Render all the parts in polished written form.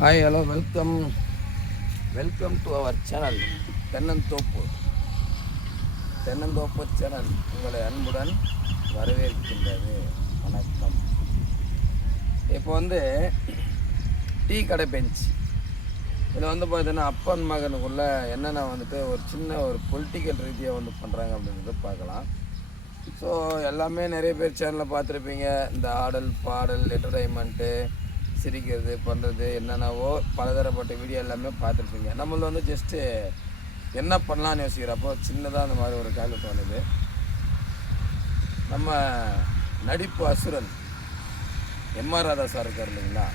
Hi hello welcome welcome to our channel Thennanthoppu Thennanthoppu channel உங்களை அன்புடன் வரவேற்கின்றது. வணக்கம். இப்போ டீ கடை பெஞ்ச் இதில் பார்த்தீங்கன்னா அப்பன் மகனுக்குள்ள என்னென்ன ஒரு சின்ன ஒரு பொலிட்டிக்கல் ரீதியாக பண்ணுறாங்க அப்படின்றத பார்க்கலாம். ஸோ எல்லாமே நிறைய பேர் சேனலில் பார்த்துருப்பீங்க. இந்த ஆடல் பாடல் என்டர்டைன்மெண்ட்டு சிரிக்கிறது பண்ணுறது என்னென்னவோ பலதரப்பட்ட வீடியோ எல்லாமே பார்த்துருப்பீங்க. நம்மள ஜஸ்ட்டு என்ன பண்ணலான்னு யோசிக்கிறப்போ சின்னதாக அந்த மாதிரி ஒரு காலம் தோணுது. நம்ம நடிப்பு அசுரன் எம்ஆர் ராதா சார் இருக்கார் இல்லைங்களா,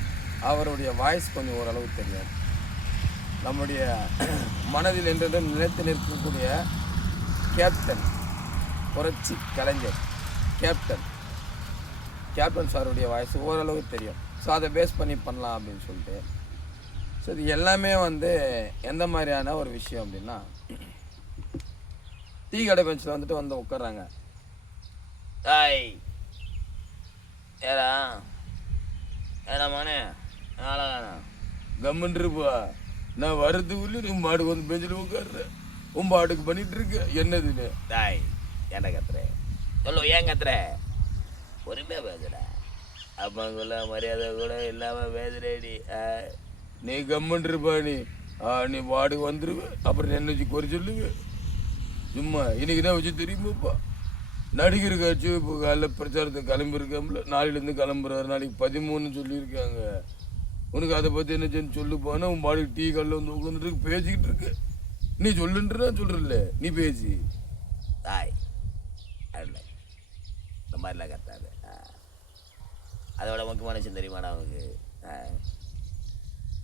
அவருடைய வாய்ஸ் கொஞ்சம் ஓரளவு தெரியும். நம்முடைய மனதில் என்றும் நிலைத்து நிற்கக்கூடிய கேப்டன் புரட்சி கலைஞர் கேப்டன் சாருடைய வாய்ஸ் ஓரளவு தெரியும். ஸோ அதை பேஸ் பண்ணி பண்ணலாம் அப்படின்னு சொல்லிட்டு ஸோ இது எல்லாமே எந்த மாதிரியான ஒரு விஷயம் அப்படின்னா, டீ கடை பெஞ்சில் உட்கார்றாங்க. தாய் ஏடா ஏடா மகனே நாளாண்ணா கம்முன்ருப்பா, நான் வர்றதுக்குள்ளே நீ மாடுக்கு பெஞ்சில் உட்கார்ற, உன் பாட்டுக்கு பண்ணிட்டு இருக்க என்னதுன்னு. தாய் என்ன கத்துற சொல்லு, ஏன் கத்துற? பொறுமையாக பேசுற, அப்பங்குள்ள மரியாதை கூட இல்லாமல் பேசுறேடி. நீ கம்முன்ருப்பா, நீ பாட்டுக்கு வந்துருவ, அப்புறம் என்ன வச்சு குறை சொல்லுங்க. சும்மா இன்னைக்கு தான் வச்சு தெரியுமாப்பா, நடிகர் காட்சி இப்போ காலைல பிரச்சாரத்துக்கு கிளம்பியிருக்காமல, நாளையிலேருந்து கிளம்புறாரு, நாளைக்கு 13 சொல்லியிருக்காங்க. உனக்கு அதை பற்றி என்ன செஞ்சு சொல்லுப்பானா, உன் பாட்டுக்கு டீ கல்ல உட்காந்துட்டு பேசிக்கிட்டு இருக்கு. நீ சொல்லுன்றா சொல்கிறல்ல, நீ பேசி. தாய் இந்த மாதிரிலாம் கத்தாது. அதோட முக்கியமான விஷயம் தெரியுமாடா அவனுக்கு,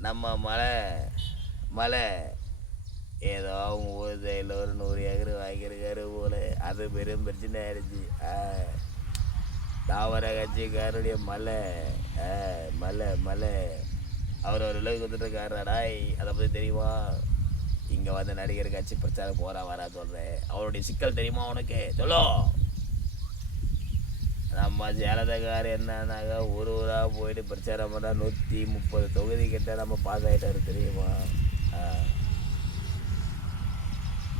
நம்ம மலை ஏதோ அவங்க ஊர் சைடில் ஒரு 100 ஏக்கர் வாங்கியிருக்காரு போல, அது பெரும் பிரச்சனை ஆயிடுச்சு. தாவர கட்சிக்காருடைய மலை அவர் ஒரு அளவுக்கு வந்துட்டுருக்காராடாய். அதை பற்றி தெரியுமா? இங்கே நடிகர் கட்சி பிரச்சாரம் வரா சொல்கிறேன். அவருடைய சிக்கல் தெரியுமா உனக்கு? சொல்லோ. நம்ம ஜெயலலிதாக்கார் என்னன்னாக்கா ஒரு ஊராக போயிட்டு பிரச்சாரம் பண்ணால் 130 தொகுதி கிட்ட நம்ம பாஸ் ஆகிட்டாரு தெரியுமா?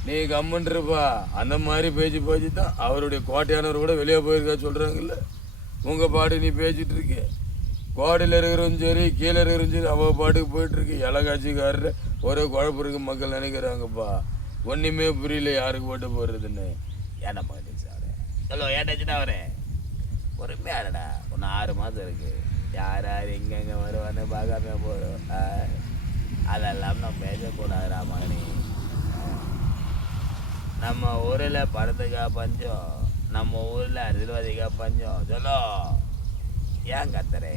நீ கம்முன்ருப்பா, அந்த மாதிரி பேச்சு தான் அவருடைய கோட்டையானவர் கூட வெளியே போயிருக்கா சொல்கிறாங்கல்ல. உங்கள் பாட்டு நீ பேசிகிட்டு இருக்க, கோடையில் இருக்கிறவரும் சரி கீழே இருக்கிறவரும் சரி அவள் பாட்டுக்கு போயிட்டுருக்கு. இலக்காட்சிக்காரர் ஒரே குழப்பம் இருக்கு, மக்கள் நினைக்கிறாங்கப்பா. ஒன்றுமே புரியல யாருக்கு போட்டு போடுறதுன்னு. ஏன்னா மகன் சார் சொல்லுவோம், ஏட்டாச்சுன்னா அவரே பொறுமையாடா, ஒன்று 6 மாதம் இருக்குது. யார் எங்கெங்கே வருவான்னு பார்க்காம போகிறோம். அதெல்லாம் நம்ம பேசக்கூடாதுடா மகனே. நம்ம ஊரில் படத்துக்கா பஞ்சம், நம்ம ஊரில் அரசியல்வாதிக்கா பஞ்சம். சொல்லோ, ஏன் கத்துறே?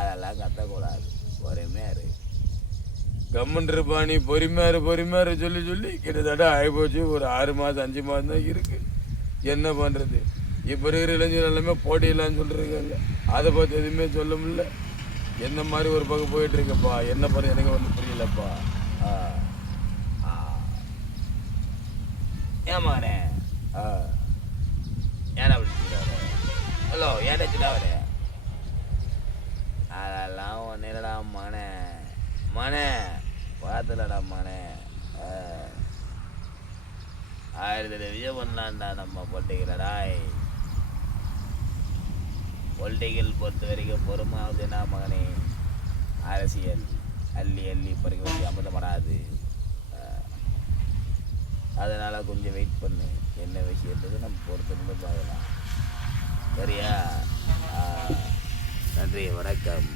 அதெல்லாம் கத்தக்கூடாது, பொறுமையாரு. கம்முன்ருப்பா, நீ பொறுமையாரு சொல்லி கிட்டத்தட்ட ஆகிப்போச்சு. ஒரு 6 மாதம் 5 மாதம் தான் இருக்குது. என்ன பண்ணுறது? இப்போ இருக்கிற இளைஞர் எல்லாமே போட்டியில்லான்னு சொல்லிருக்காங்க. அதை பார்த்து எதுவுமே சொல்ல முடியல. என்ன மாதிரி ஒரு பக்கம் போயிட்டுருக்கப்பா, என்ன பண்ண எனக்கு புரியலப்பா. ஏமாண்ணே ஏன்னா விட்டுறாரு. ஹலோ ஏடாச்சுடாவரே, அதெல்லாம் ஒன்று இல்லடா மனே பார்த்துலடா மனே. 1000 விஷயம் பண்ணலான்டா நம்ம பொட்டிக்கலடாய். பொலிட்டிக்கல் பொறுத்த வரைக்கும் பொறுமாவதுன்னா மகனே, அரசியல் அள்ளி பறிக்க வேண்டிய அமிர்தம் வராது. அதனால் கொஞ்சம் வெயிட் பண்ணு, என்ன விஷயத்துக்கு நம்ம பொறுத்திருந்து பார்க்கலாம். சரியா? நன்றி, வணக்கம்.